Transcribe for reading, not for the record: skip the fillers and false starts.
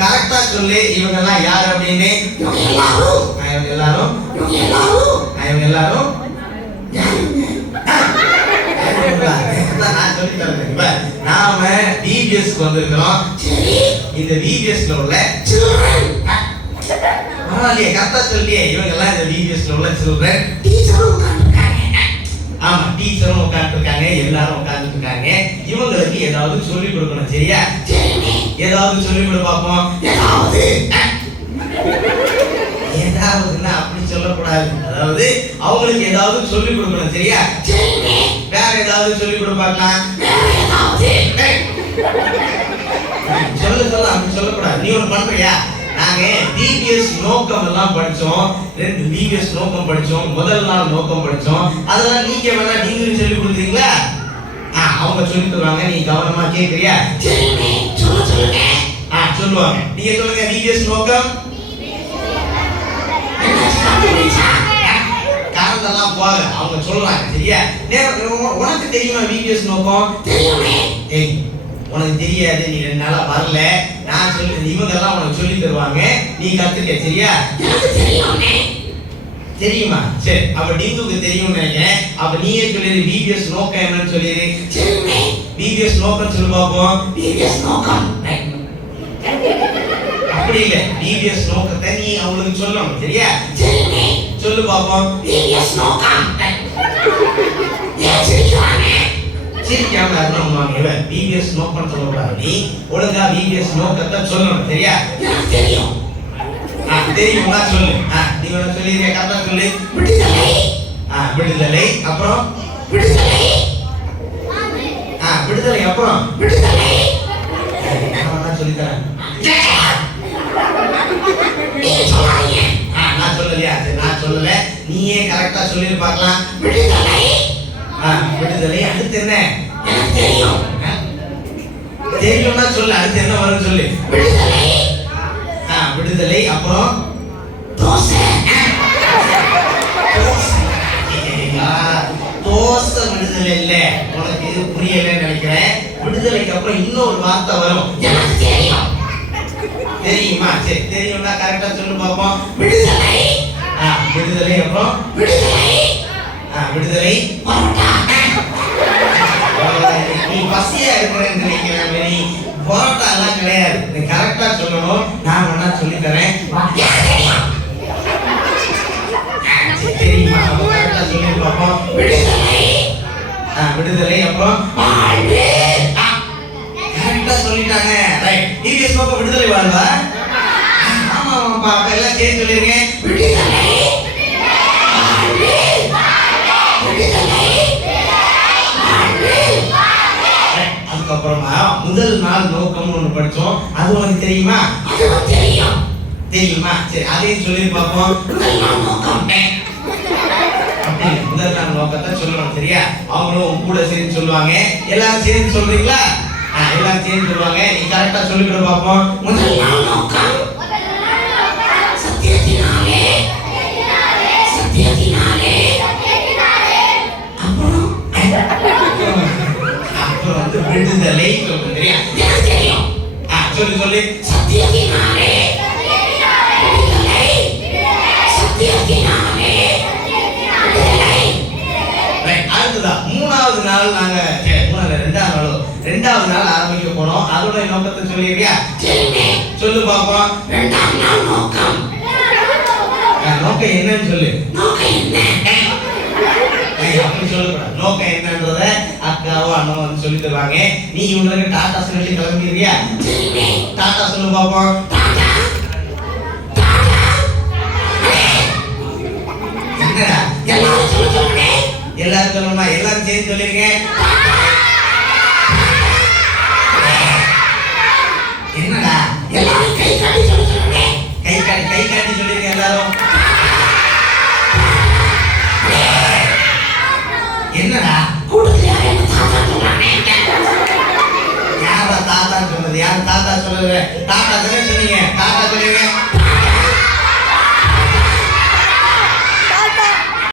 கரெக்டா சொல்லு இவங்க எல்லாம் யார் அப்படின்னு. இவங்க எல்லாரும் நான் சொல்லி தரேன். நாம டிபிஎஸ்க்கு வந்திருக்கிறோம். இந்த டிபிஎஸ்ல உள்ள கரெக்டா சொல்லியே இவங்க எல்லாம் இந்த டிபிஎஸ்ல உள்ள சில்ட்ரன். ஆமா, டீச்சரும் உட்காந்துருக்காங்க, எல்லாரும் உட்காந்துருக்காங்க. இவங்களுக்கு ஏதாவது சொல்லி கொடுக்கணும். சரியா? ஏதாவது சொல்லி கொடு பார்ப்போம். ஏதாவதுன்னா அப்படி சொல்லக்கூடாது. அதாவது அவங்களுக்கு ஏதாவது சொல்லி கொடுக்கணும். சரியா? வேற ஏதாவது சொல்லி கொடு பார்க்கலாம். சொல்ல அப்படி சொல்லக்கூடாது. நீ ஒன்று பண்றியா? நாங்க டிபிஎஸ் நோக்கம் எல்லாம் படிச்சோம். 2 டிபிஎஸ் நோக்கம் படிச்சோம். முதல் நாள் நோக்கம் படிச்சோம். அதெல்லாம் நீங்க வேணா நீங்களும் சொல்லி கொடுக்குறீங்களா? அவங்க சொல்லி தருவாங்க. நீ கவனமா கேக்குறியா? சொல்லுவாங்க. நீங்க சொல்லுங்க. டிபிஎஸ் நோக்கம் காரணத்தெல்லாம் போக அவங்க சொல்றாங்க. சரியா? உனக்கு தெரியுமா டிபிஎஸ் நோக்கம்? உனக்கு தெரியாது, நீ 2 நாளா வரல. நான் சொல்லி இவங்க எல்லாம் உனக்கு சொல்லி தருவாங்க, நீ கத்துக்க. சரியா? தெரியுமா? சரி, அப்ப டிங்குக்கு தெரியும்னு நினைக்கிறேன். அப்ப நீயே சொல்லிடு பிபிஎஸ் நோக்கம் என்னன்னு சொல்லிடு. பிபிஎஸ் நோக்கம் சொல்லு பாப்போம். பிபிஎஸ் நோக்கம் அப்படி இல்ல, பிபிஎஸ் நோக்கத்தை நீ அவங்களுக்கு சொல்லணும். சரியா? சொல்லு பாப்போம். பிபிஎஸ் நோக்கம் சிரிக்காம இருக்கணும். பிபிஎஸ் நோக்கம் சொல்லக்கூடாது. நீ ஒழுங்கா பிபிஎஸ் நோக்கத்தை சொல்லணும். சரியா? தெரியும். தெரியுமா? சொல்லு. நீ வேணா சொல்லிடுறியா? கரெக்டா சொல்லு. விடுதலை. அப்புறம் விடுதலை. அப்புறம் நான் சொல்லித்தரேன். நான் சொல்லலையா? நான் சொல்லல, நீயே கரெக்டா சொல்லி பார்க்கலாம். விடுதலை. அடுத்து என்ன? தெரியும்னா சொல்லு. அடுத்து என்ன வரும் சொல்லு. விடுதலை. அப்புறம் தோசை. தோசை விடுதலை இல்ல. உனக்கு இது புரியலன்னு நினைக்கிறேன். விடுதலைக்கு அப்புறம் இன்னொரு வார்த்தை வரும். தெரியுமா? சரி, தெரியும்னா கரெக்டா சொல்லு பாப்போம். விடுதலை. விடுதலை. அப்புறம் விடுதலை. நீ பசியா இருக்கிறேன்னு நினைக்கிறேன். நீ பரோட்டா எல்லாம் கிடையாது. நீ கரெக்டா சொல்லணும். நான் வேணா சொல்லி தரேன். தெரியுமா? கரெக்டா சொல்லி பார்ப்போம். விடுதலை. அப்புறம் கரெக்டா சொல்லிட்டாங்க. ரைட். டிபிஎஸ் நோக்கம் விடுதலை வாழ்வா? ஆமா ஆமாப்பா. எல்லாம் சேர்த்து சொல்லிருங்க. அதுக்கப்புறமா முதல் நாள் நோக்கம் ஒன்று படிச்சோம். அது உனக்கு தெரியுமா? தெரியுமா? சரி, அதையும் சொல்லி பார்ப்போம். முதல் நாள் நோக்கத்தை சொல்லணும். சரியா? அவங்களும் கூட சேர்ந்து சொல்லுவாங்க. எல்லாரும் சேர்ந்து சொல்றீங்களா? எல்லாரும் சேர்ந்து சொல்லுவாங்க. நீ கரெக்டா சொல்லிக்கிட்டு பார்ப்போம். முதல் நாள் நோக்கம் சத்தியத்தினாலே. அப்புறம் விடுதலை சொல்லணும். சரியா? தெரியும். சொல்லு. சத்தியத்தினாலே. அடுத்ததா 3வது நாள் நாங்க 2வது நாள் ஆரம்பிக்க போறோம். அதோட நோக்கத்தை சொல்லிடுறியா? சொல்லு பாப்போம். 2ஆம் நாள் நோக்கம். நோக்கம் என்னன்னு சொல்லு. நோக்கம் என்ன? அப்படி சொல்லக்கூடாது. நோக்கம் என்னன்றத அக்காவோ அண்ணாவோ வந்து சொல்லி தருவாங்க. நீ இவங்களுக்கு டாட்டா சொல்லி கிளம்பிடுறியா? டாட்டா சொல்லு பாப்போம். என்னடா எல்லாரும் சொல்லணுமா? எல்லாரும் சேர்ந்து சொல்லிருங்க. என்னடா எல்லாரும் கை காட்டி சொல்லுங்க. கை காட்டி சொல்லிருங்க எல்லாரும். என்னடா கூட்டத்துல யாரும் தாத்தா சொல்றாங்க. யாரா தாத்தா சொன்னது? யார் தாத்தா சொல்லுங்க. தாத்தா